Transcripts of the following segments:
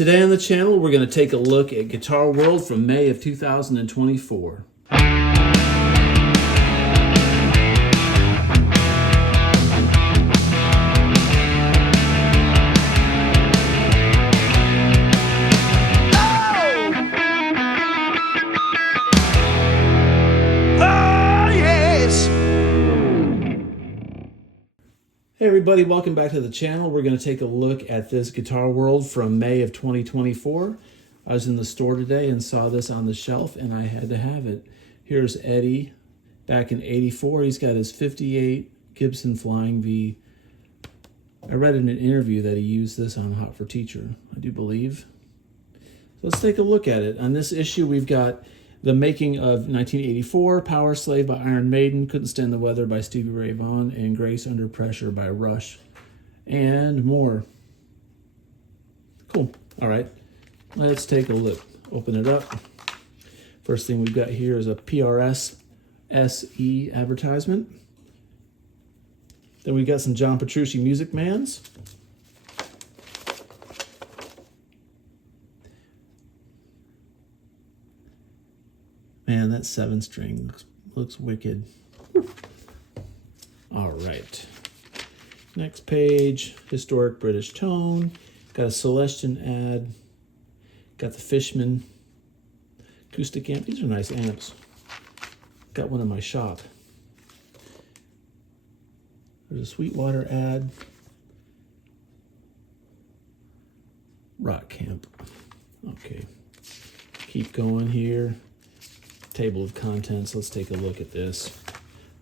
Today on the channel, we're going to take a look at Guitar World from May of 2024. Hey everybody, welcome back to the channel. We're going to take a look at this Guitar World from May of 2024. I was in the store today and saw this on the shelf and I had to have it. Here's Eddie back in '84. He's got his 58 Gibson Flying V. I read in an interview that he used this on Hot for Teacher, I do believe. So let's take a look at it. On this issue we've got The Making of 1984, Power Slave by Iron Maiden, Couldn't Stand the Weather by Stevie Ray Vaughan, and Grace Under Pressure by Rush, and more. Cool. All right, let's take a look. Open it up. First thing we've got here is a PRS SE advertisement. Then we got some John Petrucci Music Mans. Man, that 7-string looks wicked. All right. Next page, Historic British Tone. Got a Celestion ad. Got the Fishman acoustic amp. These are nice amps. Got one in my shop. There's a Sweetwater ad. Rock Camp. Okay. Keep going here. Table of contents. Let's take a look at this.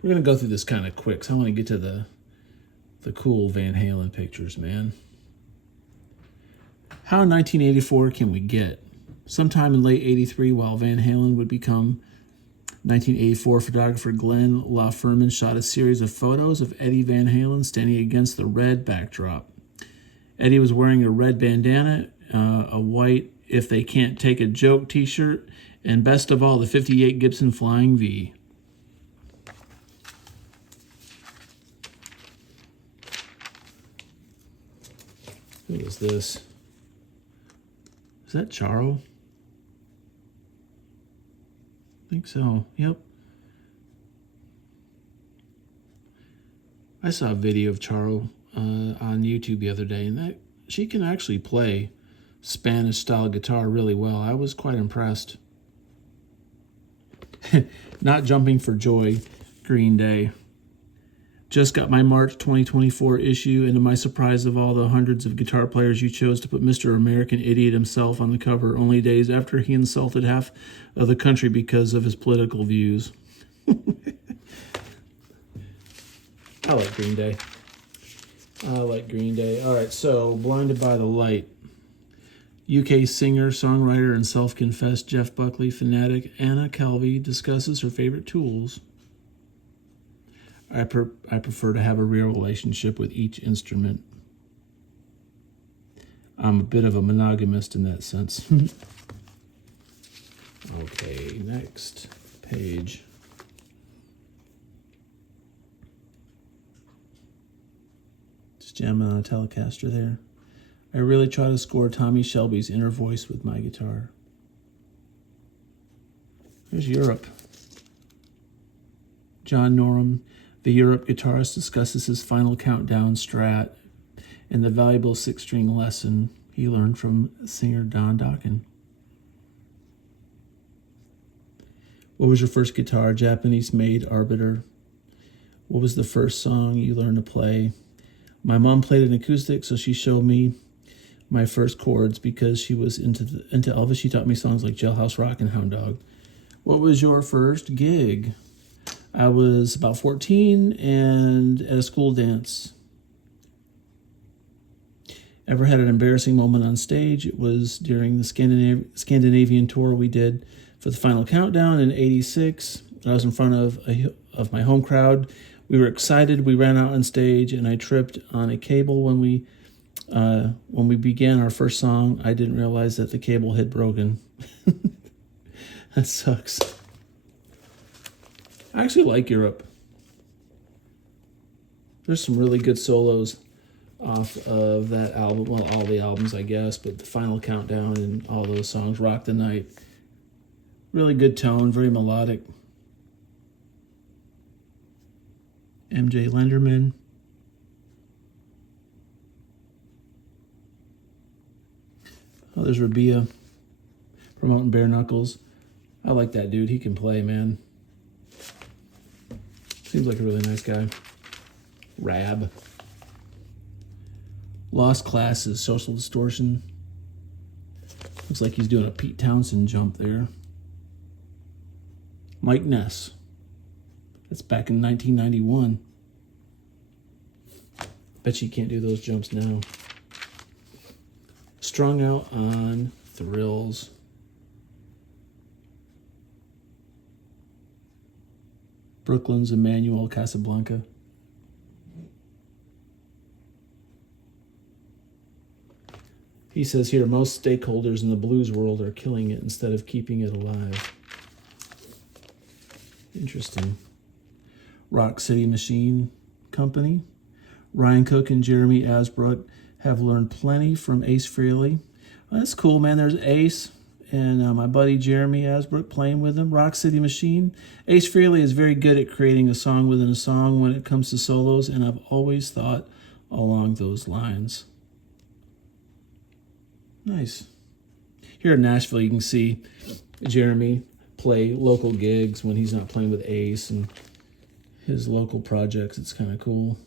We're going to go through this kind of quick, so I want to get to the cool Van Halen pictures, man. How in 1984 can we get? Sometime in late 83, while Van Halen would become 1984, photographer Glenn LaFerman shot a series of photos of Eddie Van Halen standing against the red backdrop. Eddie was wearing a red bandana, a white "If They Can't Take a Joke" t-shirt, and best of all, the 58 Gibson Flying V. Who is this? Is that Charo? I think so. Yep. I saw a video of Charo on YouTube the other day, and that she can actually play Spanish-style guitar really well. I was quite impressed. Not Jumping for Joy, Green Day. Just got my March 2024 issue, and to my surprise, of all the hundreds of guitar players, you chose to put Mr. American Idiot himself on the cover only days after he insulted half of the country because of his political views. I like Green Day. I like Green Day. All right, so Blinded by the Light. UK singer, songwriter, and self-confessed Jeff Buckley fanatic Anna Calvi discusses her favorite tools. I prefer to have a real relationship with each instrument. I'm a bit of a monogamist in that sense. Okay, next page. Just jamming on a Telecaster there. I really try to score Tommy Shelby's inner voice with my guitar. There's Europe. John Norum, the Europe guitarist, discusses his Final Countdown Strat and the valuable 6-string lesson he learned from singer Don Dokken. What was your first guitar? Japanese-made Arbiter. What was the first song you learned to play? My mom played an acoustic, so she showed me my first chords because she was into Elvis. She taught me songs like Jailhouse Rock and Hound Dog. What was your first gig? I was about 14 and at a school dance. Ever had an embarrassing moment on stage? It was during the Scandinavian tour we did for the Final Countdown in '86. I was in front of my home crowd. We were excited. We ran out on stage and I tripped on a cable when we began our first song. I didn't realize that the cable had broken. That sucks. I actually like Europe. There's some really good solos off of that album. Well, all the albums, I guess, but the Final Countdown and all those songs, Rock the Night. Really good tone, very melodic. MJ Lenderman. Oh, there's Rabia promoting Bare Knuckles. I like that dude. He can play, man. Seems like a really nice guy. Rab. Lost Classes, Social Distortion. Looks like he's doing a Pete Townsend jump there. Mike Ness. That's back in 1991. Bet you can't do those jumps now. Strung Out on Thrills. Brooklyn's Emmanuel Casablanca. He says here, most stakeholders in the blues world are killing it instead of keeping it alive. Interesting. Rock City Machine Company. Ryan Cook and Jeremy Asbrook have learned plenty from Ace Frehley. Well, that's cool, man. There's Ace and my buddy Jeremy Asbrook playing with him. Rock City Machine. Ace Frehley is very good at creating a song within a song when it comes to solos, and I've always thought along those lines. Nice. Here in Nashville, you can see Jeremy play local gigs when he's not playing with Ace and his local projects. It's kind of cool.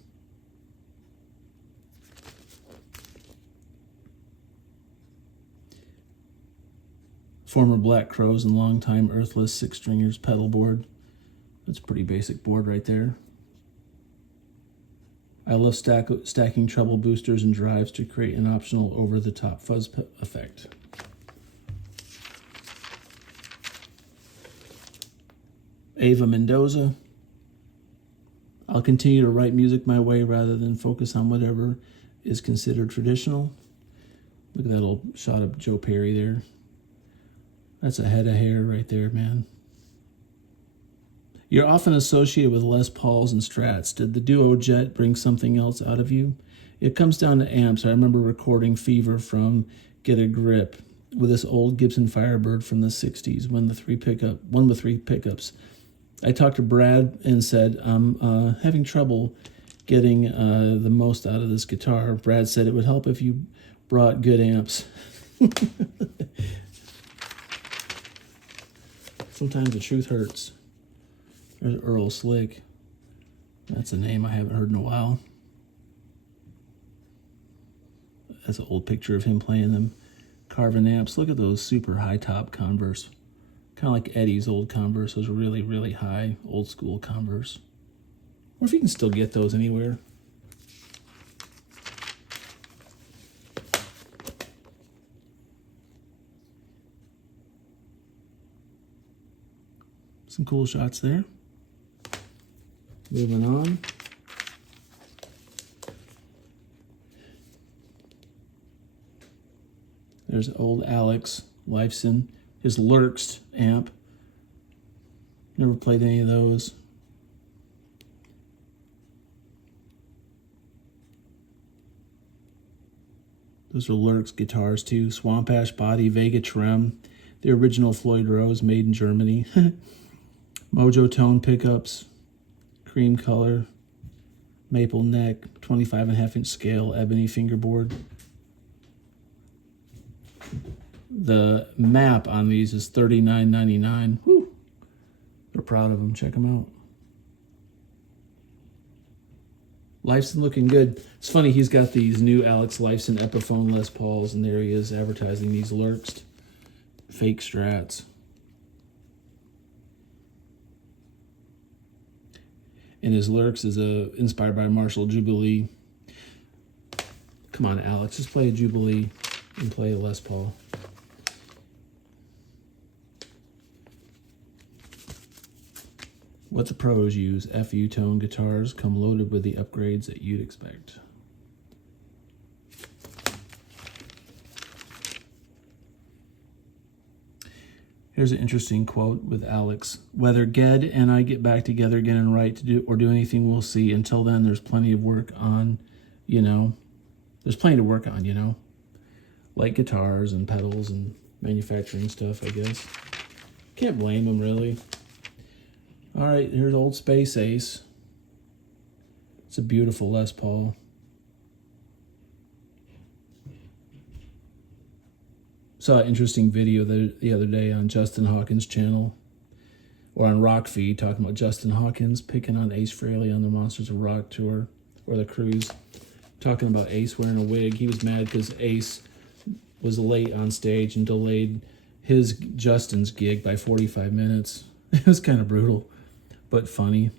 Former Black Crowes and longtime Earthless Six Stringers pedal board. That's a pretty basic board right there. I love stacking treble boosters and drives to create an optional over-the-top fuzz effect. Ava Mendoza. I'll continue to write music my way rather than focus on whatever is considered traditional. Look at that little shot of Joe Perry there. That's a head of hair right there, man. You're often associated with Les Pauls and Strats. Did the Duo Jet bring something else out of you? It comes down to amps. I remember recording Fever from Get a Grip with this old Gibson Firebird from the 60s, one with three pickups. I talked to Brad and said, I'm having trouble getting the most out of this guitar. Brad said it would help if you brought good amps. Sometimes the truth hurts. There's Earl Slick. That's a name I haven't heard in a while. That's an old picture of him playing them Carvin amps. Look at those super high top Converse. Kind of like Eddie's old Converse. Those really, really high old school Converse. Or if you can still get those anywhere. Some cool shots there. Moving on. There's old Alex Lifeson, his Lurks amp. Never played any of those. Those are Lurks guitars too. Swamp Ash body, Vega trem. The original Floyd Rose, made in Germany. Mojo tone pickups. Cream color, maple neck, 25.5-inch scale, ebony fingerboard. The map on these is $39.99. Whew. We're proud of them. Check them out. Lifeson looking good. It's funny, he's got these new Alex Lifeson Epiphone Les Pauls, and there he is advertising these Lurks fake Strats. And his Lurks is inspired by Marshall Jubilee. Come on, Alex, just play a Jubilee and play a Les Paul. What the pros use, FU tone guitars come loaded with the upgrades that you'd expect. Here's an interesting quote with Alex. Whether Ged and I get back together again and write to do anything, we'll see. Until then, there's plenty of work on, there's plenty to work on, you know, like guitars and pedals and manufacturing stuff, I guess. Can't blame him, really. All right, here's old Space Ace. It's a beautiful Les Paul. Saw an interesting video the other day on Justin Hawkins' channel, or on Rock Feed, talking about Justin Hawkins picking on Ace Frehley on the Monsters of Rock tour, or the cruise. Talking about Ace wearing a wig. He was mad because Ace was late on stage and delayed Justin's gig by 45 minutes. It was kind of brutal, but funny.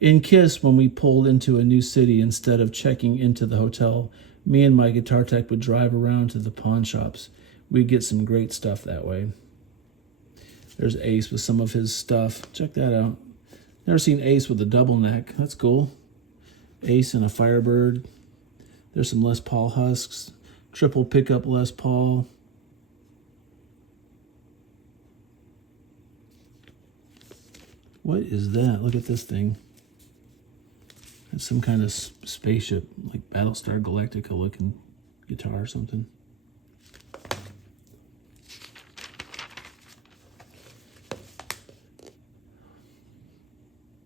In Kiss, when we pulled into a new city, instead of checking into the hotel, me and my guitar tech would drive around to the pawn shops. We'd get some great stuff that way. There's Ace with some of his stuff. Check that out. Never seen Ace with a double neck. That's cool. Ace and a Firebird. There's some Les Paul husks. Triple pickup Les Paul. What is that? Look at this thing. It's some kind of spaceship, like Battlestar Galactica looking guitar or something.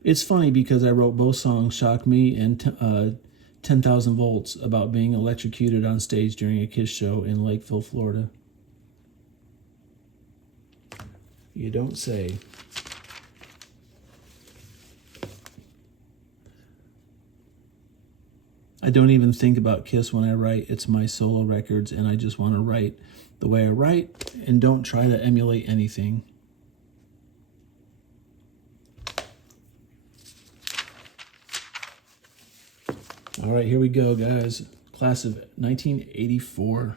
It's funny because I wrote both songs, Shock Me and 10,000 Volts, about being electrocuted on stage during a Kiss show in Lakeville, Florida. You don't say. I don't even think about Kiss when I write. It's my solo records, and I just want to write the way I write and don't try to emulate anything. All right, here we go, guys. Class of 1984.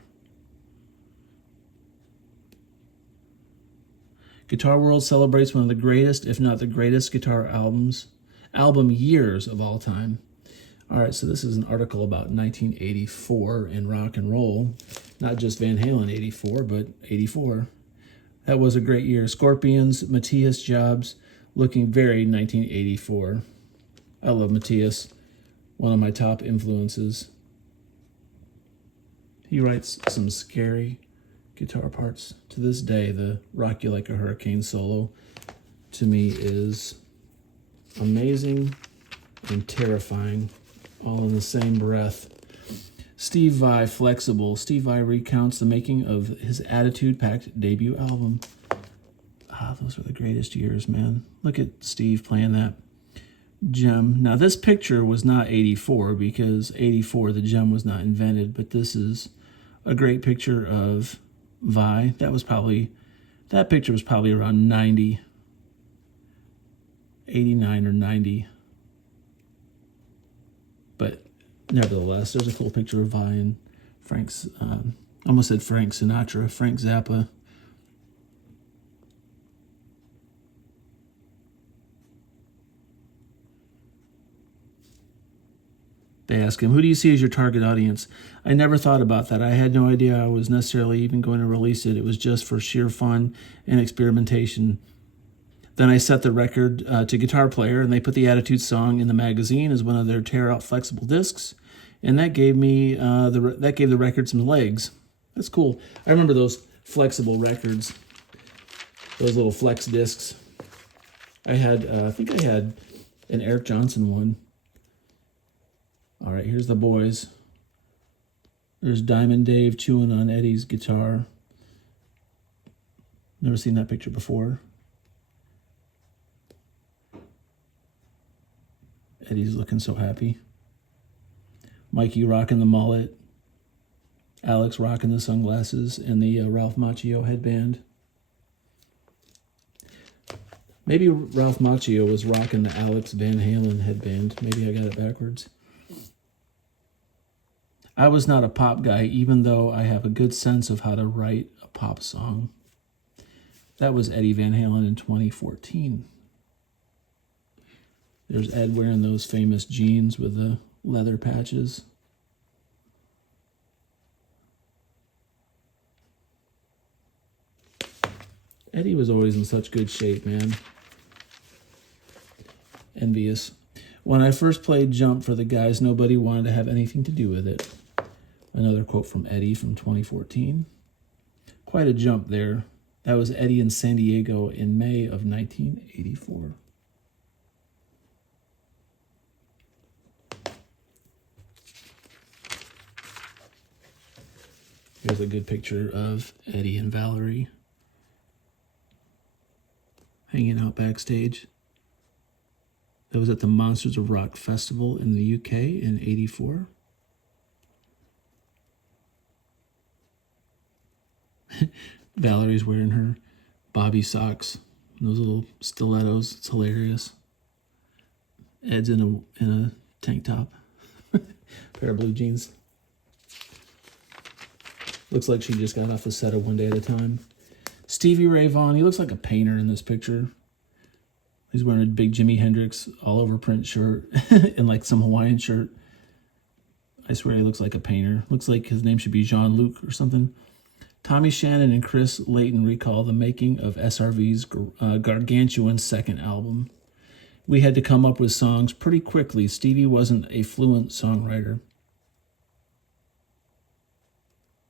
Guitar World celebrates one of the greatest, if not the greatest, guitar album years of all time. All right, so this is an article about 1984 in rock and roll. Not just Van Halen 84, but 84. That was a great year. Scorpions, Matthias Jobs, looking very 1984. I love Matthias, one of my top influences. He writes some scary guitar parts. To this day, the Rock You Like a Hurricane solo, to me, is amazing and terrifying, all in the same breath. Steve Vai, Flexible. Steve Vai recounts the making of his attitude-packed debut album. Those were the greatest years, man. Look at Steve playing that gem. Now, this picture was not 84, because 84, the gem was not invented, but this is a great picture of Vai. That picture was probably around 90, 89 or 90. But nevertheless, there's a cool picture of Vi and Frank's, almost said Frank Sinatra, Frank Zappa. They ask him, who do you see as your target audience? I never thought about that. I had no idea I was necessarily even going to release it. It was just for sheer fun and experimentation. Then I set the record to Guitar Player, and they put the Attitude song in the magazine as one of their tear-out flexible discs, and that gave me that gave the record some legs. That's cool. I remember those flexible records, those little flex discs. I think I had an Eric Johnson one. All right, here's the boys. There's Diamond Dave chewing on Eddie's guitar. Never seen that picture before. Eddie's looking so happy. Mikey rocking the mullet. Alex rocking the sunglasses and the Ralph Macchio headband. Maybe Ralph Macchio was rocking the Alex Van Halen headband. Maybe I got it backwards. I was not a pop guy, even though I have a good sense of how to write a pop song. That was Eddie Van Halen in 2014. There's Ed wearing those famous jeans with the leather patches. Eddie was always in such good shape, man. Envious. When I first played Jump for the guys, nobody wanted to have anything to do with it. Another quote from Eddie from 2014. Quite a jump there. That was Eddie in San Diego in May of 1984. Here's a good picture of Eddie and Valerie hanging out backstage. That was at the Monsters of Rock Festival in the UK in 84. Valerie's wearing her Bobby socks, those little stilettos. It's hilarious. Ed's in a tank top, pair of blue jeans. Looks like she just got off the set of One Day at a Time. Stevie Ray Vaughan, he looks like a painter in this picture. He's wearing a big Jimi Hendrix all over print shirt and like some Hawaiian shirt. I swear he looks like a painter. Looks like his name should be Jean-Luc or something. Tommy Shannon and Chris Layton recall the making of SRV's gargantuan second album. We had to come up with songs pretty quickly. Stevie wasn't a fluent songwriter,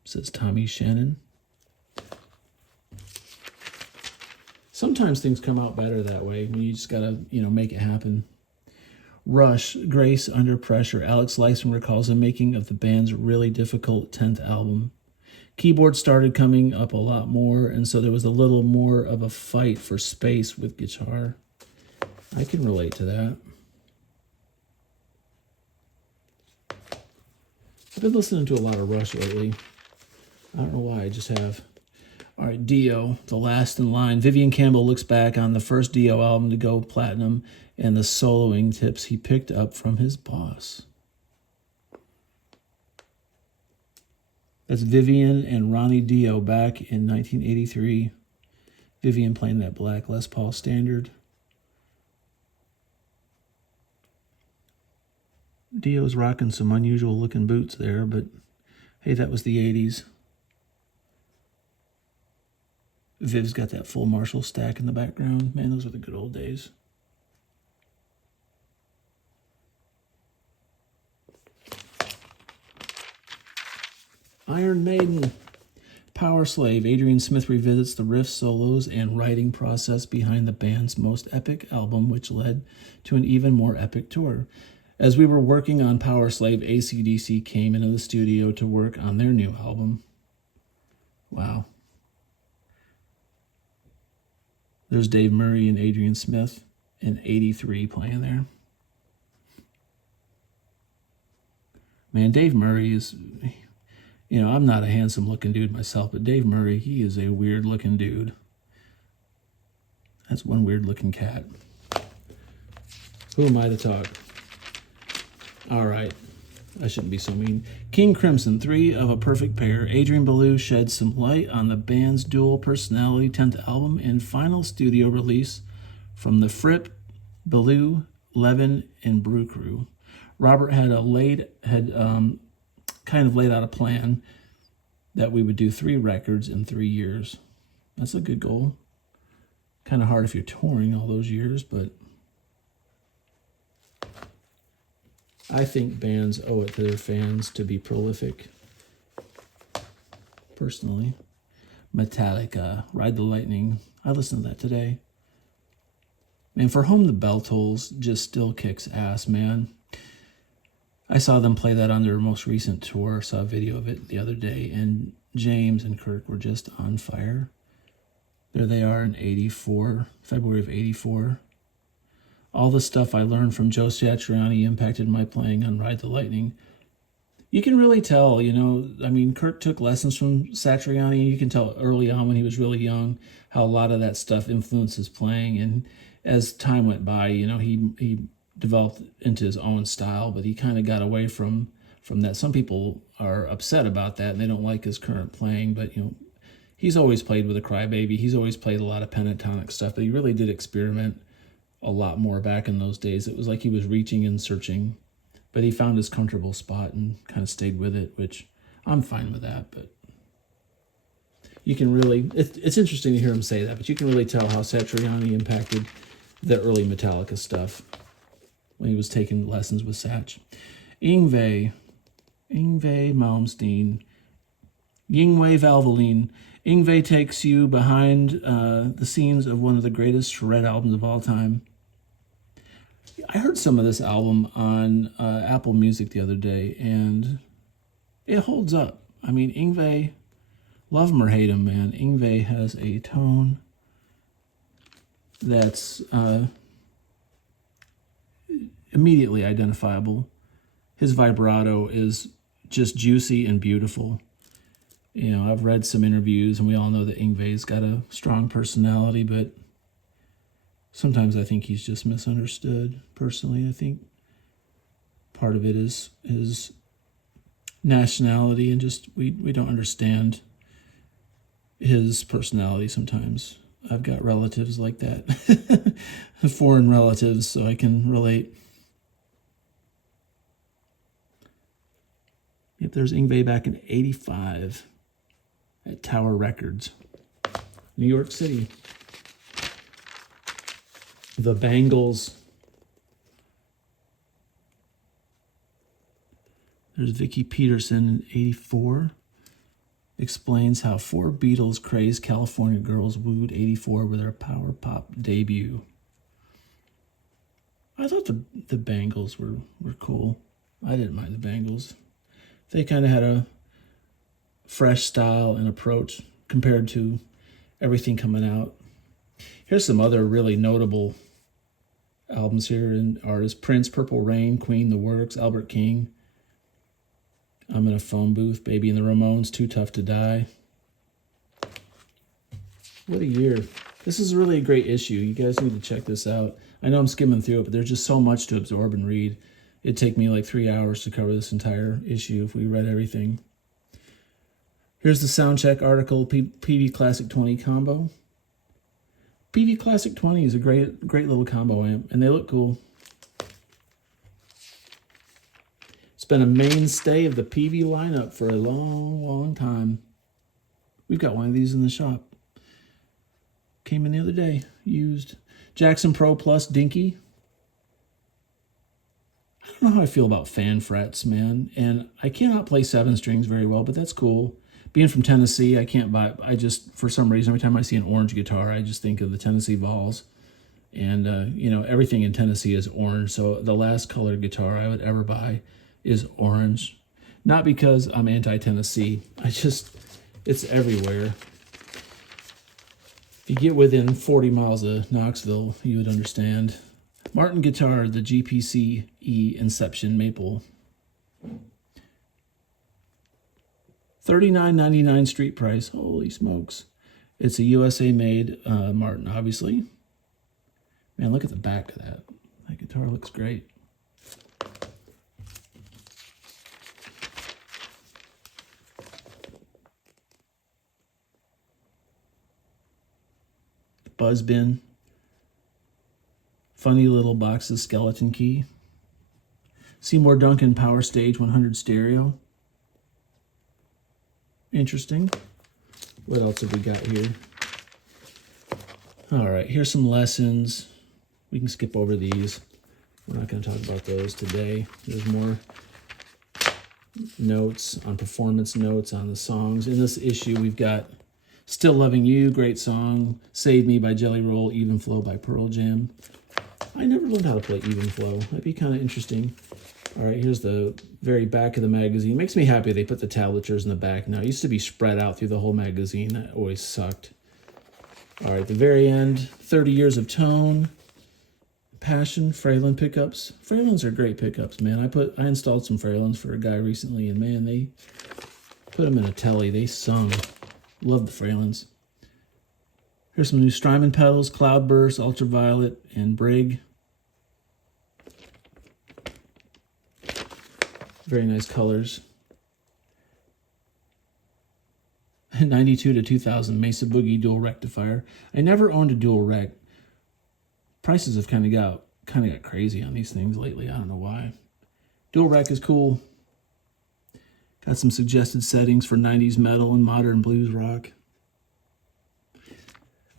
says Tommy Shannon. Sometimes things come out better that way. You just gotta, make it happen. Rush, Grace Under Pressure. Alex Lifeson recalls the making of the band's really difficult 10th album. Keyboard started coming up a lot more, and so there was a little more of a fight for space with guitar. I can relate to that. I've been listening to a lot of Rush lately. I don't know why, I just have. All right, Dio, The Last in Line. Vivian Campbell looks back on the first Dio album to go platinum and the soloing tips he picked up from his boss. That's Vivian and Ronnie Dio back in 1983. Vivian playing that black Les Paul Standard. Dio's rocking some unusual looking boots there, but hey, that was the 80s. Viv's got that full Marshall stack in the background. Man, those are the good old days. Iron Maiden, Power Slave. Adrian Smith revisits the riffs, solos, and writing process behind the band's most epic album, which led to an even more epic tour. As we were working on Power Slave, AC/DC came into the studio to work on their new album. Wow. There's Dave Murray and Adrian Smith in 83 playing there. Man, Dave Murray is, I'm not a handsome looking dude myself, but Dave Murray, he is a weird looking dude. That's one weird looking cat. Who am I to talk? All right. I shouldn't be so mean. King Crimson, 3 of a Perfect Pair. Adrian Belew sheds some light on the band's dual personality 10th album and final studio release from the Fripp, Belew, Levin, and Brew Crew. Robert had kind of laid out a plan that we would do 3 records in 3 years. That's a good goal. Kind of hard if you're touring all those years, but I think bands owe it to their fans to be prolific. Personally. Metallica, Ride the Lightning. I listened to that today. Man, For Whom the Bell Tolls just still kicks ass, man. I saw them play that on their most recent tour. Saw a video of it the other day, and James and Kirk were just on fire. There they are in 84, February of 84. All the stuff I learned from Joe Satriani impacted my playing on Ride the Lightning. You can really tell, Kirk took lessons from Satriani. You can tell early on when he was really young how a lot of that stuff influenced his playing. And as time went by, he developed into his own style, but he kind of got away from that. Some people are upset about that and they don't like his current playing, but, he's always played with a crybaby. He's always played a lot of pentatonic stuff, but he really did experiment a lot more back in those days. It was like he was reaching and searching, but he found his comfortable spot and kind of stayed with it, which I'm fine with that. But you can really, it's interesting to hear him say that, but you can really tell how Satriani impacted the early Metallica stuff when he was taking lessons with Satch. Yngwie Yngwie Malmsteen. Yngwie Valvoline. Yngwie takes you behind the scenes of one of the greatest shred albums of all time. I heard some of this album on Apple Music the other day, and it holds up. I mean, Yngwie, love him or hate him, man, Yngwie has a tone that's immediately identifiable. His vibrato is just juicy and beautiful. You know, I've read some interviews, and we all know that Yngwie's got a strong personality, but sometimes I think he's just misunderstood. Personally, I think part of it is his nationality, and just we don't understand his personality sometimes. I've got relatives like that, foreign relatives, so I can relate. Yep, there's Yngwie back in '85 at Tower Records, New York City. The Bangles. There's Vicky Peterson in '84. Explains how 4 Beatles crazed California girls wooed '84 with their power pop debut. I thought the Bangles were cool. I didn't mind the Bangles. They kind of had a fresh style and approach compared to everything coming out. Here's some other really notable albums here and artists. Prince, Purple Rain, Queen, The Works, Albert King, I'm in a Phone Booth, Baby and the Ramones, Too Tough to Die. What a year. This is really a great issue. You guys need to check this out. I know I'm skimming through it, but there's just so much to absorb and read. It'd take me like 3 hours to cover this entire issue if we read everything. Here's the Soundcheck article, PV Classic 20 combo. PV Classic 20 is a great little combo amp, and they look cool. It's been a mainstay of the PV lineup for a long, long time. We've got one of these in the shop. Came in the other day, used. Jackson Pro Plus Dinky. I don't know how I feel about fan frets, man. And I cannot play 7 strings very well, but that's cool. Being from Tennessee, I just, for some reason, every time I see an orange guitar, I just think of the Tennessee Vols. And, you know, everything in Tennessee is orange. So the last colored guitar I would ever buy is orange. Not because I'm anti-Tennessee. It's everywhere. If you get within 40 miles of Knoxville, you would understand. Martin guitar, the GPC-E Inception Maple. $39.99 street price. Holy smokes. It's a USA-made Martin, obviously. Man, look at the back of that. That guitar looks great. Buzz bin. Funny little boxes, skeleton key. Seymour Duncan Power Stage 100 stereo. Interesting. What else have we got here? All right, here's some lessons. We can skip over these. We're not going to talk about those today. There's more notes on performance notes on the songs. In this issue, we've got Still Loving You, great song. Save Me by Jelly Roll, Even Flow by Pearl Jam. I never learned how to play even flow. That'd be kind of interesting. All right, here's the very back of the magazine. Makes me happy they put the tablatures in the back now. It used to be spread out through the whole magazine. That always sucked. All right, the very end, 30 Years of Tone, Passion, Frehley pickups. Frehley's are great pickups, man. I installed some Frehley's for a guy recently, and man, they put them in a telly. They sung. Love the Frehley's. Here's some new Strymon pedals, Cloudburst, Ultraviolet, and Brig. Very nice colors. 92 to 2000 Mesa Boogie dual rectifier. I never owned a dual rec. Prices have kind of got crazy on these things lately. I don't know why. Dual rec is cool. Got some suggested settings for 90s metal and modern blues rock.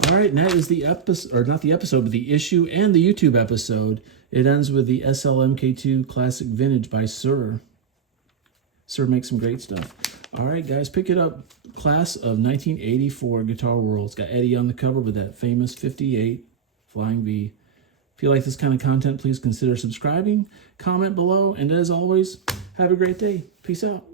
All right, and that is the episode, or not the episode, but the issue and the YouTube episode. It ends with the SLMK2 Classic Vintage by Sir. Sir makes some great stuff. All right, guys, pick it up. Class of 1984 Guitar World. It's got Eddie on the cover with that famous 58 Flying V. If you like this kind of content, please consider subscribing, comment below, and as always, have a great day. Peace out.